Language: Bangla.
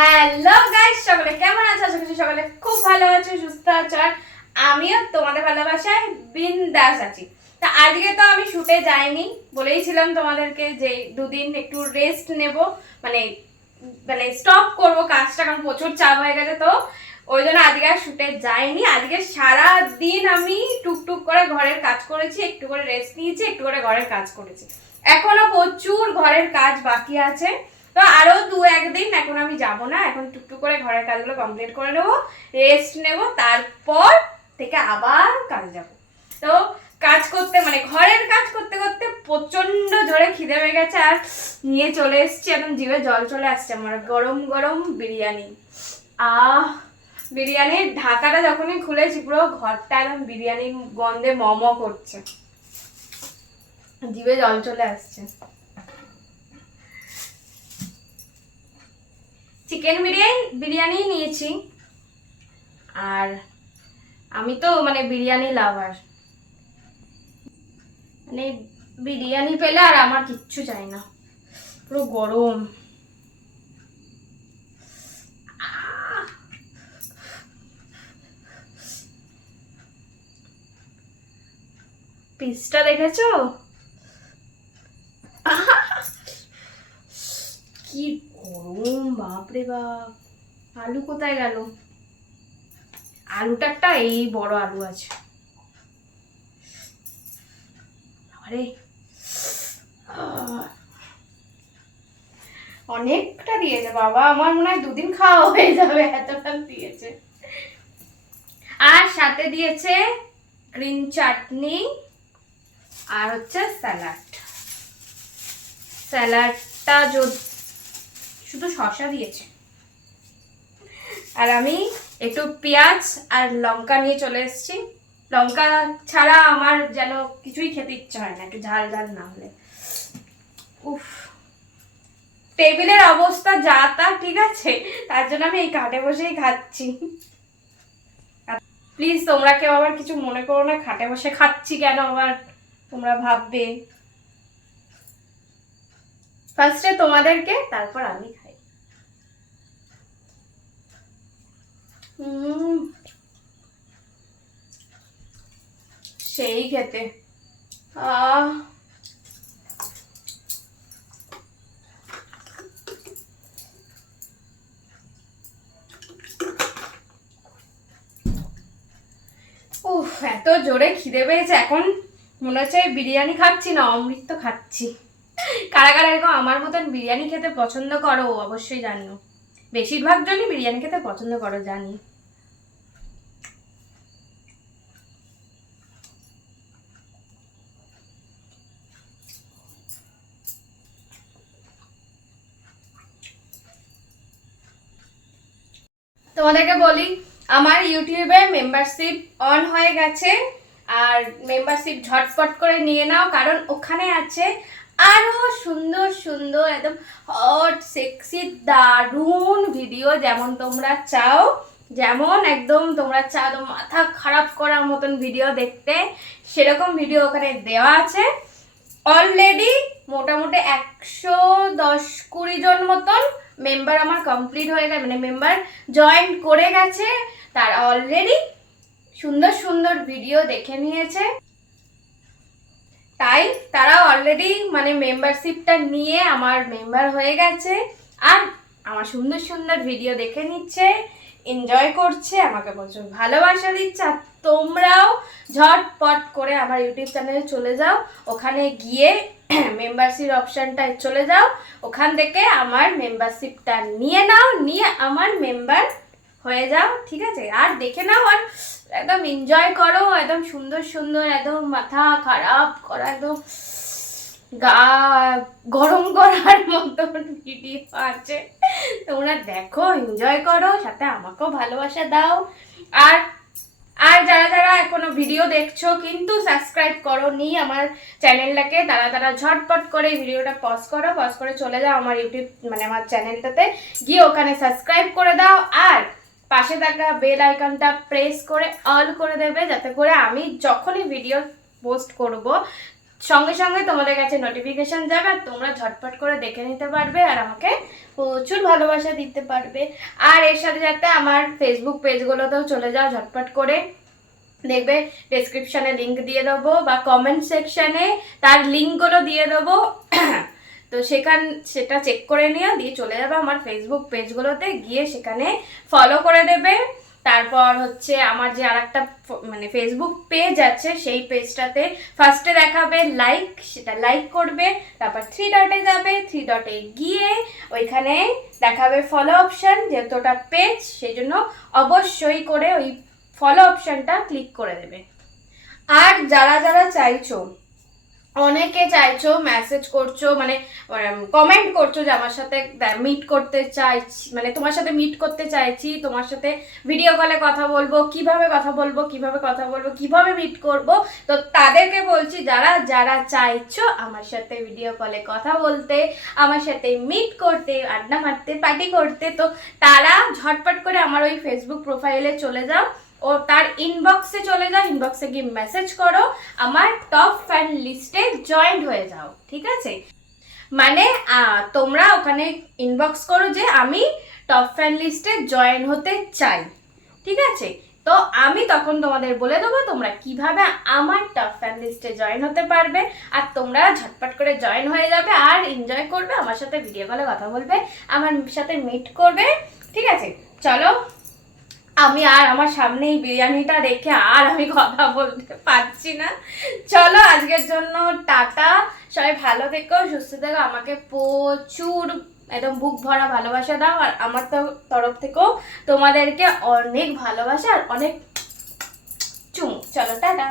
হ্যালো গাইস, সকলে কেমন আছো? আশা করছি সকলে খুব ভালো আছো, সুস্থ আছো। আর আমিও তোমাদের ভালোবাসায় বিন্দাস আছি। তা আজকে তো আমি শুটে যাইনি, বলেইছিলাম তোমাদেরকে যে দুদিন একটু রেস্ট নেব, মানে মানে স্টপ করব কাজটা, কারণ প্রচুর চাপ হয়ে গেছে। তো ওই জন্য আজকে আর শুটে যাইনি। আজকে সারা দিন আমি টুকটুক করে ঘরের কাজ করেছি, একটু করে রেস্ট নিয়েছি, একটু করে ঘরের কাজ করেছি। এখনো প্রচুর ঘরের কাজ বাকি আছে। তো আরো 2-1 দিন এখন আমি যাব না, এখন টুকটুক করে ঘরের কাজগুলো কমপ্লিট করে নেবো, রেস্ট নেব, তারপর থেকে আবার কাজ যাব। তো কাজ করতে মানে ঘরের কাজ করতে করতে প্রচন্ড জোরে খিদে পেয়ে গেছে, আর নিয়ে চলে এসেছি, একদম জিভে জল চলে আসছে আমার, গরম গরম বিরিয়ানি। বিরিয়ানির ঢাকাটা যখনই খুলেছি পুরো ঘরটা একদম বিরিয়ানির গন্ধে মম করছে, জিভে জল চলে আসছে। চিকেন বিরিয়ানি নিয়েছি, আর আমি তো মানে বিরিয়ানি লাভার, মানে বিরিয়ানি পেলে আর আমার কিচ্ছু চাই না। পুরো গরম, পিসটা দেখেছো কি গরম, বাপরে বাপ। আলু কোথায় গেল? আলুটা একটা এই বড় আলু আছে। আরে অনেকটা দিয়েছে বাবা, আমার মনে হয় 2 দিন খাওয়া হয়ে যাবে, এতটা দিয়েছে। আর সাথে দিয়েছে গ্রিন চাটনি, আর হচ্ছে স্যালাডটা শুধু শসা দিয়েছে। আর আমি একটু পেঁয়াজ আর লঙ্কা নিয়ে চলে এসেছি। লঙ্কা ছাড়া আমার যেন কিছুই খেতে ইচ্ছা হয় না, একটু ঝাল ঝাল না হলে। উফ, টেবিলের অবস্থা যা তা, ঠিক আছে, তার জন্য আমি এই খাটে বসেই খাচ্ছি। প্লিজ তোমরা কেউ আবার কিছু মনে করো না, খাটে বসে খাচ্ছি কেন আবার তোমরা ভাববে। ফার্স্টে তোমাদেরকে, তারপর আমি খাই। সেই খেতে উফ, এত জোরে খিদে পেয়েছে, এখন মনে হচ্ছে বিরিয়ানি খাচ্ছি না, অমৃত খাচ্ছি। কারা কারা এরকম আমার মতন বিরিয়ানি খেতে পছন্দ করো অবশ্যই জানিও। বেশিরভাগ জনই বিরিয়ানি খেতে পছন্দ করো জানি। তোমাদেরকে বলি, আমার ইউটিউবে মেম্বারশিপ অন হয়ে গেছে, আর মেম্বারশিপ ঝটপট করে নিয়ে নাও, কারণ ওখানে আছে আরো সুন্দর সুন্দর একদম হট সেক্সি দারুণ ভিডিও, যেমন তোমরা চাও, যেমন একদম তোমরা চাও মাথা খারাপ করার মতন ভিডিও দেখতে, সেরকম ভিডিও ওখানে দেওয়া আছে। অলরেডি মোটামুটি 110-20 জন মতন মেম্বার আমার কমপ্লিট হয়ে গেছে, মানে মেম্বার জয়েন করে গেছে, তারা অলরেডি সুন্দর সুন্দর ভিডিও দেখে নিয়েছে। তাই তারা অলরেডি মানে মেম্বারশিপটা নিয়ে আমার মেম্বার হয়ে গেছে, আর আমার সুন্দর সুন্দর ভিডিও দেখে নিচ্ছে, এনজয় করছে, আমাকে প্রচুর ভালোবাসা দিচ্ছে। আর তোমরাও ঝটপট করে আমার ইউটিউব চ্যানেলে চলে যাও, ওখানে গিয়ে মেম্বারশিপ অপশানটায় চলে যাও, ওখান থেকে আমার মেম্বারশিপটা নিয়ে নাও, নিয়ে আমার মেম্বার হয়ে যাও, ঠিক আছে? আর দেখে নাও, আর একদম এনজয় করো, একদম সুন্দর সুন্দর, একদম মাথা খারাপ করা, একদম গা গরম করার মতন ভিডিও আছে, তোমরা দেখো, এনজয় করো, সাথে আমাকেও ভালোবাসা দাও। আর আর যারা যারা এখনো ভিডিও দেখছো কিন্তু সাবস্ক্রাইব করোনি আমার চ্যানেলটাকে, তারা ঝটপট করে ভিডিওটা পজ করে চলে যাও আমার ইউটিউব মানে আমার চ্যানেলটাতে, গিয়ে ওখানে সাবস্ক্রাইব করে দাও, আর পাশে থাকা বেল আইকনটা প্রেস করে অল করে দেবে, যাতে করে আমি যখনই ভিডিও পোস্ট করব সঙ্গে সঙ্গে তোমাদের কাছে নোটিফিকেশন যাবে আর তোমরা ঝটপট করে দেখে নিতে পারবে আর আমাকে প্রচুর ভালোবাসা দিতে পারবে। আর এর সাথে সাথে আমার ফেসবুক পেজগুলোতেও চলে যাও ঝটপট করে, দেখবে ডেসক্রিপশানে লিঙ্ক দিয়ে দেবো বা কমেন্ট সেকশানে তার লিঙ্কগুলো দিয়ে দেবো। তো সেটা চেক করে নিয়ে দিয়ে চলে যাবে আমার ফেসবুক পেজগুলোতে, গিয়ে সেখানে ফলো করে দেবে। তারপর হচ্ছে আমার যে আরেকটা মানে ফেসবুক পেজ আছে সেই পেজটাতে ফার্স্টে দেখাবে লাইক, সেটা লাইক করবে। তারপর 3 ডটে যাবে, 3 ডটে গিয়ে ওইখানে দেখাবে ফলো অপশান, যেহেতু ওটা পেজ সেই জন্য অবশ্যই করে ওই ফলো অপশানটা ক্লিক করে দেবে। আর যারা যারা চাইছো, অনেকে চাইছো, মেসেজ করছো, মানে কমেন্ট করছো যে আমার সাথে মিট করতে চাইছি, মানে তোমার সাথে মিট করতে চাইছি, তোমার সাথে ভিডিও কলে কথা বলবো, কিভাবে কথা বলবো, কিভাবে মিট করব। তো তাদেরকে বলছি যারা যারা চাইছো আমার সাথে ভিডিও কলে কথা বলতে, আমার সাথে মিট করতে, আড্ডা মারতে, পার্টি করতে, তো তারা ঝটপট করে আমার ওই ফেসবুক প্রোফাইলে চলে যাও ও তার ইনবক্সে চলে যাও, ইনবক্সে গিয়ে মেসেজ করো, আমার টপ ফ্যান লিস্টে জয়েন্ট হয়ে যাও, ঠিক আছে? মানে তোমরা ওখানে ইনবক্স করো যে আমি টপ ফ্যান লিস্টে জয়েন হতে চাই, ঠিক আছে? তো আমি তখন তোমাদের বলে দেবো তোমরা কিভাবে আমার টপ ফ্যান লিস্টে জয়েন হতে পারবে। আর তোমরা ঝটপট করে জয়েন হয়ে যাবে আর এনজয় করবে, আমার সাথে ভিডিও কলে কথা বলবে, আমার সাথে মিট করবে, ঠিক আছে? চলো, আমি আর আমার সামনে এই বিরিয়ানিটা রেখে আর আমি কথা বলতে পারছি না। চলো আজকের জন্য টাটা, সবাই ভালো থেকো, সুস্থ থেকো, আমাকে প্রচুর একদম বুক ভরা ভালোবাসা দাও। আর আমার তরফ থেকেও তোমাদেরকে অনেক ভালোবাসা আর অনেক চুমু। চলো টাটা।